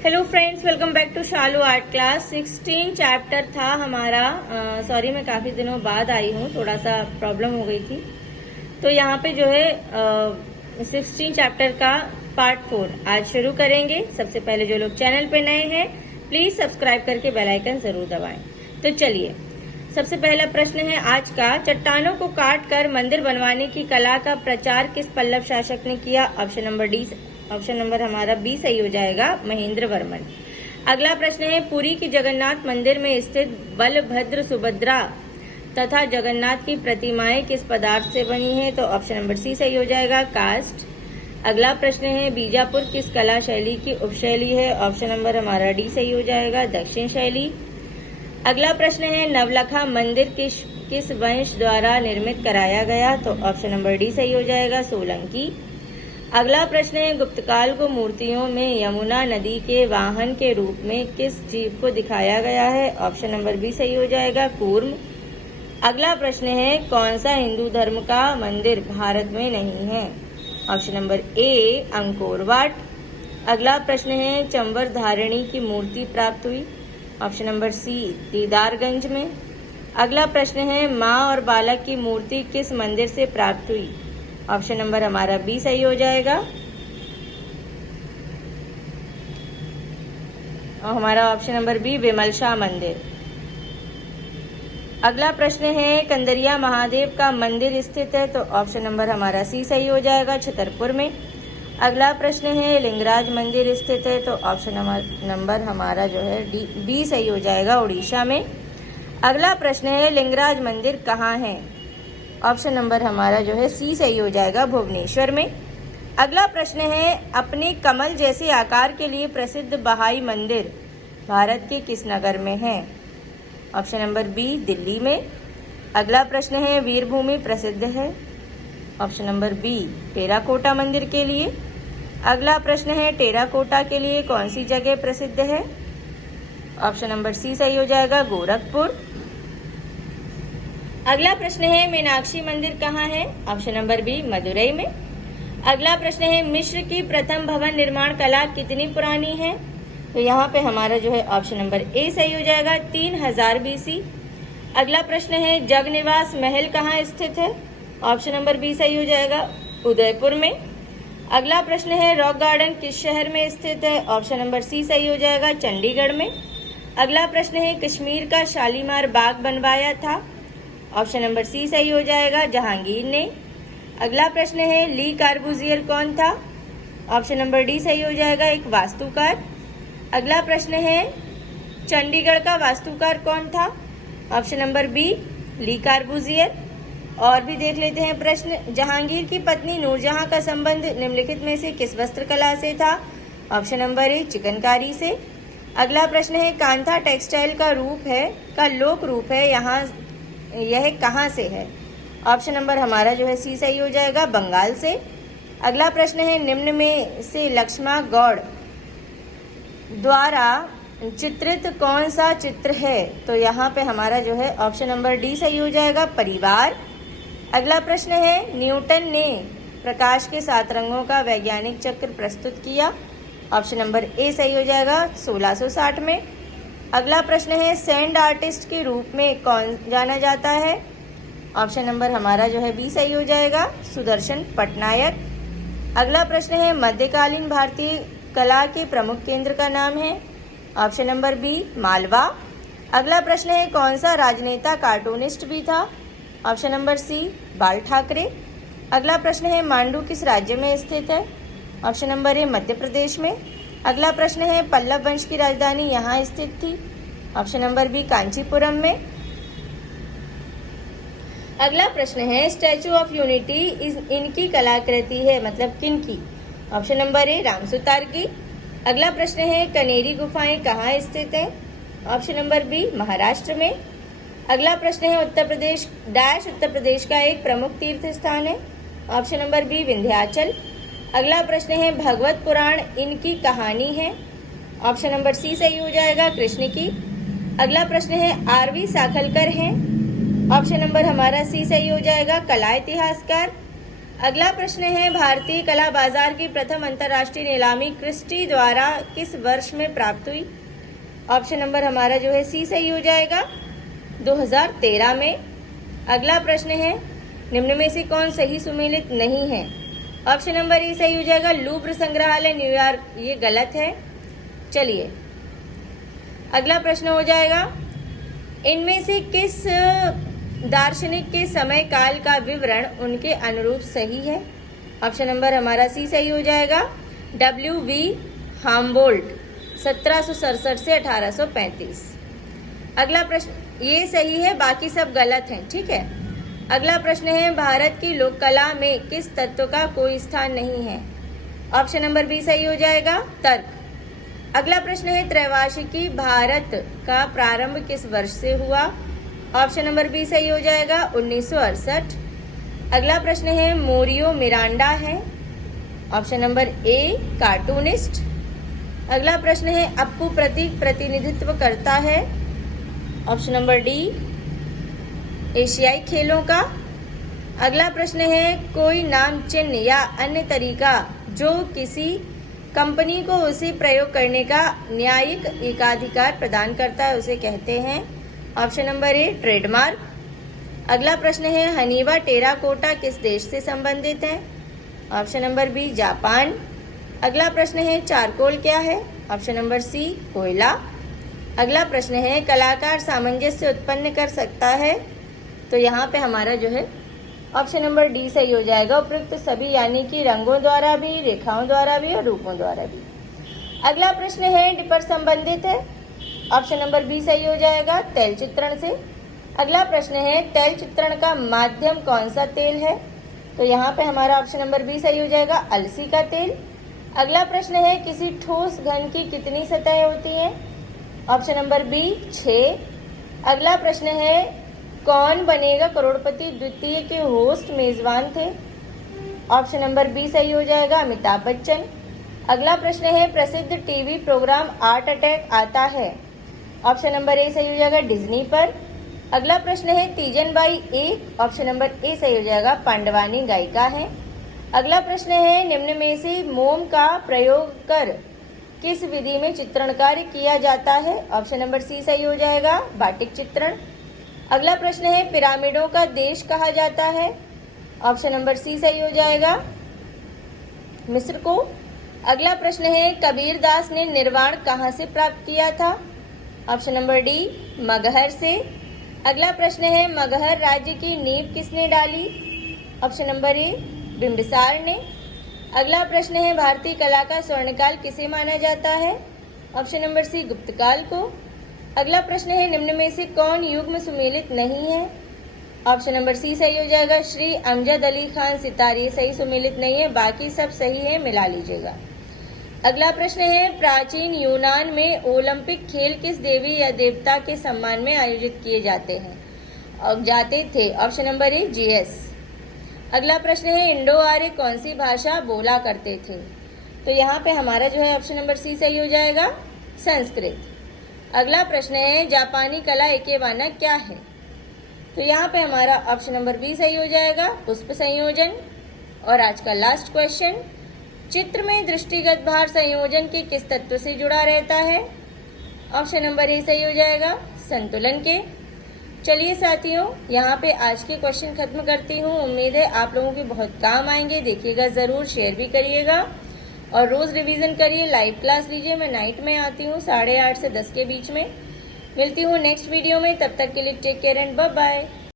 Hello friends, welcome back to Shalu art class. 16 chapter था हमारा। Sorry, मैं काफ़ी दिनों बाद आई हूँ, थोड़ा सा प्रॉब्लम हो गई थी। तो यहाँ पे जो है 16 चैप्टर का पार्ट 4 आज शुरू करेंगे। सबसे पहले जो लोग चैनल पे नए हैं प्लीज सब्सक्राइब करके बेल आइकन जरूर दबाएं। तो चलिए, सबसे पहला प्रश्न है आज का। चट्टानों को काट कर मंदिर बनवाने की कला का प्रचार किस पल्लव शासक ने किया? ऑप्शन नंबर हमारा बी सही हो जाएगा, महेंद्र वर्मन। अगला प्रश्न है, पुरी की जगन्नाथ मंदिर में स्थित बलभद्र, सुभद्रा तथा जगन्नाथ की प्रतिमाएं किस पदार्थ से बनी है? तो ऑप्शन नंबर सी सही हो जाएगा, कास्ट। अगला प्रश्न है, बीजापुर किस कला शैली की उपशैली है? ऑप्शन नंबर हमारा डी सही हो जाएगा, दक्षिण शैली। अगला प्रश्न है, नवलखा मंदिर किस वंश द्वारा निर्मित कराया गया? तो ऑप्शन नंबर डी सही हो जाएगा, सोलंकी। अगला प्रश्न है, गुप्तकाल को मूर्तियों में यमुना नदी के वाहन के रूप में किस जीव को दिखाया गया है? ऑप्शन नंबर बी सही हो जाएगा, कूर्म। अगला प्रश्न है, कौन सा हिंदू धर्म का मंदिर भारत में नहीं है? Option number A, Angkor Wat. अगला प्रश्न है, चंवर धारिणी की मूर्ति प्राप्त हुई? ऑप्शन नंबर सी, दीदारगंज में। अगला प्रश्न है, माँ और बालक की मूर्ति किस मंदिर से प्राप्त हुई? ऑप्शन नंबर हमारा बी सही हो जाएगा, और हमारा ऑप्शन नंबर बी, विमल शाह मंदिर। अगला प्रश्न है, कंदरिया महादेव का मंदिर स्थित है? तो ऑप्शन नंबर हमारा सी सही हो जाएगा, छतरपुर में। अगला प्रश्न है, लिंगराज मंदिर स्थित है? तो ऑप्शन नंबर हमारा जो है बी सही हो जाएगा, उड़ीसा में। अगला प्रश्न है, लिंगराज मंदिर कहाँ है? ऑप्शन नंबर हमारा जो है सी सही हो जाएगा, भुवनेश्वर में। अगला प्रश्न है, अपने कमल जैसे आकार के लिए प्रसिद्ध बहाई मंदिर भारत के किस नगर में है? ऑप्शन नंबर बी, दिल्ली में। अगला प्रश्न है, वीरभूमि प्रसिद्ध है? ऑप्शन नंबर बी, टेराकोटा मंदिर के लिए। अगला प्रश्न है, टेराकोटा के लिए कौन सी जगह प्रसिद्ध है? ऑप्शन नंबर सी सही हो जाएगा, गोरखपुर। अगला प्रश्न है, मीनाक्षी मंदिर कहाँ है? ऑप्शन नंबर बी, मदुरई में। अगला प्रश्न है, मिस्र की प्रथम भवन निर्माण कला कितनी पुरानी है? तो यहाँ पे हमारा जो है ऑप्शन नंबर ए सही हो जाएगा, 3000 BC। अगला प्रश्न है, जगनिवास महल कहाँ स्थित है? ऑप्शन नंबर बी सही हो जाएगा, उदयपुर में। अगला प्रश्न है, रॉक गार्डन किस शहर में स्थित है? ऑप्शन नंबर सी सही हो जाएगा, चंडीगढ़ में। अगला प्रश्न है, कश्मीर का शालीमार बाग बनवाया था? ऑप्शन नंबर सी सही हो जाएगा, जहांगीर ने। अगला प्रश्न है, ली कार्बूजियर कौन था? ऑप्शन नंबर डी सही हो जाएगा, एक वास्तुकार। अगला प्रश्न है, चंडीगढ़ का वास्तुकार कौन था? ऑप्शन नंबर बी, ली कार्बूजियर। और भी देख लेते हैं प्रश्न, जहांगीर की पत्नी नूरजहां का संबंध निम्नलिखित में से किस वस्त्रकला से था? ऑप्शन नंबर ए, चिकनकारी से। अगला प्रश्न है, कांथा टेक्सटाइल का लोक रूप है, यह कहाँ से है? ऑप्शन नंबर हमारा जो है सी सही हो जाएगा, बंगाल से। अगला प्रश्न है, निम्न में से लक्ष्मा गौड़ द्वारा चित्रित कौन सा चित्र है? तो यहाँ पे हमारा जो है ऑप्शन नंबर डी सही हो जाएगा, परिवार। अगला प्रश्न है, न्यूटन ने प्रकाश के 7 रंगों का वैज्ञानिक चक्र प्रस्तुत किया? ऑप्शन नंबर ए सही हो जाएगा, 1660 में। अगला प्रश्न है, सैंड आर्टिस्ट के रूप में कौन जाना जाता है? ऑप्शन नंबर हमारा जो है बी सही हो जाएगा, सुदर्शन पटनायक। अगला प्रश्न है, मध्यकालीन भारतीय कला के प्रमुख केंद्र का नाम है? Option number B, Malwa. अगला प्रश्न है, कौन सा राजनेता कार्टूनिस्ट भी था? ऑप्शन नंबर सी, बाल ठाकरे। अगला प्रश्न है, मांडू किस राज्य में स्थित है? Option number A, Madhya Pradesh में। अगला प्रश्न है, पल्लव वंश की राजधानी यहाँ स्थित थी? ऑप्शन नंबर बी, कांचीपुरम में। अगला प्रश्न है, स्टैचू ऑफ यूनिटी इनकी कलाकृति है, मतलब किन की? Option number A, Ram Sutar की। अगला प्रश्न है, कनेरी गुफाएं कहाँ स्थित है? ऑप्शन नंबर बी, महाराष्ट्र में। अगला प्रश्न है, उत्तर प्रदेश का एक प्रमुख तीर्थ स्थान है? Option number B, Vindhyachal. अगला प्रश्न है, भगवत पुराण इनकी कहानी है? ऑप्शन नंबर सी सही हो जाएगा, कृष्ण की। अगला प्रश्न है, आरवी साखलकर हैं? ऑप्शन नंबर हमारा सी सही हो जाएगा, कला इतिहासकार। अगला प्रश्न है, भारतीय कला बाजार की प्रथम अंतर्राष्ट्रीय नीलामी क्रिस्टी द्वारा किस वर्ष में प्राप्त हुई? ऑप्शन नंबर हमारा जो है सी सही हो जाएगा, 2013 में। अगला प्रश्न है, निम्न में से कौन सही सुमेलित नहीं है? ऑप्शन नंबर ए सही हो जाएगा, लूव्र संग्रहालय न्यूयॉर्क, ये गलत है। चलिए अगला प्रश्न हो जाएगा, इनमें से किस दार्शनिक के समय काल का विवरण उनके अनुरूप सही है? ऑप्शन नंबर हमारा सी सही हो जाएगा, W.V. हाम्बोल्ट, 1767 से 1835। अगला प्रश्न ये सही है, बाकी सब गलत हैं, ठीक है। अगला प्रश्न है, भारत की लोक कला में किस तत्व का कोई स्थान नहीं है? ऑप्शन नंबर बी सही हो जाएगा, तर्क। अगला प्रश्न है, त्रैवार्षिकी भारत का प्रारंभ किस वर्ष से हुआ? ऑप्शन नंबर बी सही हो जाएगा, 1968। अगला प्रश्न है, मोरियो मिरांडा है। Option number A cartoonist. अगला प्रश्न है, अप्पू प्रतीक प्रतिनिधित्व करता है। ऑप्शन नंबर डी एशियाई खेलों का। अगला प्रश्न है, कोई नाम चिन्ह या अन्य तरीका जो किसी कंपनी को उसे प्रयोग करने का न्यायिक एकाधिकार प्रदान करता है, उसे कहते हैं। Option number A trademark. अगला प्रश्न है, हनीबा टेराकोटा किस देश से संबंधित है? Option number B Japan. अगला प्रश्न है, चारकोल क्या है? ऑप्शन नंबर सी कोयला। अगला प्रश्न है, कलाकार सामंजस्य उत्पन्न कर सकता है? तो यहाँ पे हमारा जो है ऑप्शन नंबर डी सही हो जाएगा, उपयुक्त सभी, यानी कि रंगों द्वारा भी, रेखाओं द्वारा भी और रूपों द्वारा भी। अगला प्रश्न है, डिपर संबंधित है? ऑप्शन नंबर बी सही हो जाएगा, तैल चित्रण से। अगला प्रश्न है, तैल चित्रण का माध्यम कौन सा तेल है? तो यहाँ पे हमारा ऑप्शन नंबर बी सही हो जाएगा, अलसी का तेल। अगला प्रश्न है, किसी ठोस घन की कितनी सतहें होती हैं? Option number B 6। अगला प्रश्न है, कौन बनेगा करोड़पति द्वितीय के होस्ट मेजबान थे? ऑप्शन नंबर बी सही हो जाएगा, अमिताभ बच्चन। अगला प्रश्न है, प्रसिद्ध टीवी प्रोग्राम आर्ट अटैक आता है? ऑप्शन नंबर ए सही हो जाएगा, डिज्नी पर। अगला प्रश्न है, तीजन बाई एक, ऑप्शन नंबर ए सही हो जाएगा, पांडवानी गायिका है। अगला प्रश्न है, निम्न में से मोम का प्रयोग कर किस विधि में चित्रण कार्य किया जाता है? ऑप्शन नंबर सी सही हो जाएगा, बाटिक चित्रण। अगला प्रश्न है, पिरामिडों का देश कहा जाता है? ऑप्शन नंबर सी सही हो जाएगा, मिस्र को। अगला प्रश्न है, कबीरदास ने निर्वाण कहाँ से प्राप्त किया था? ऑप्शन नंबर डी मगहर से। अगला प्रश्न है, मगहर राज्य की नींव किसने डाली? ऑप्शन नंबर ए बिंबिसार ने। अगला प्रश्न है, भारतीय कला का स्वर्णकाल किसे माना जाता है? ऑप्शन नंबर सी गुप्तकाल को। अगला प्रश्न है, निम्न में से कौन युग्म सुमेलित नहीं है? ऑप्शन नंबर सी सही हो जाएगा, श्री अमजद अली खान सितार, ये सही सुमेलित नहीं है, बाकी सब सही है, मिला लीजिएगा। अगला प्रश्न है, प्राचीन यूनान में ओलंपिक खेल किस देवी या देवता के सम्मान में आयोजित किए जाते थे? Option number A GS. अगला प्रश्न है, इंडो आर्य कौन सी भाषा बोला करते थे? तो यहाँ पे हमारा जो है ऑप्शन नंबर सी सही हो जाएगा, संस्कृत। अगला प्रश्न है, जापानी कला एकेबाना क्या है? तो यहाँ पे हमारा ऑप्शन नंबर बी सही हो जाएगा, पुष्प संयोजन। और आज का लास्ट क्वेश्चन, चित्र में दृष्टिगत भार संयोजन के किस तत्व से जुड़ा रहता है? ऑप्शन नंबर ए सही हो जाएगा, संतुलन के। चलिए साथियों, यहाँ पे आज के क्वेश्चन खत्म करती हूँ। उम्मीद है आप लोगों के बहुत काम आएंगे, देखिएगा ज़रूर, शेयर भी करिएगा और रोज़ रिवीजन करिए, लाइव क्लास लीजिए। मैं नाइट में आती हूँ 8:30 से 10 के बीच में। मिलती हूँ नेक्स्ट वीडियो में, तब तक के लिए take care and bye bye.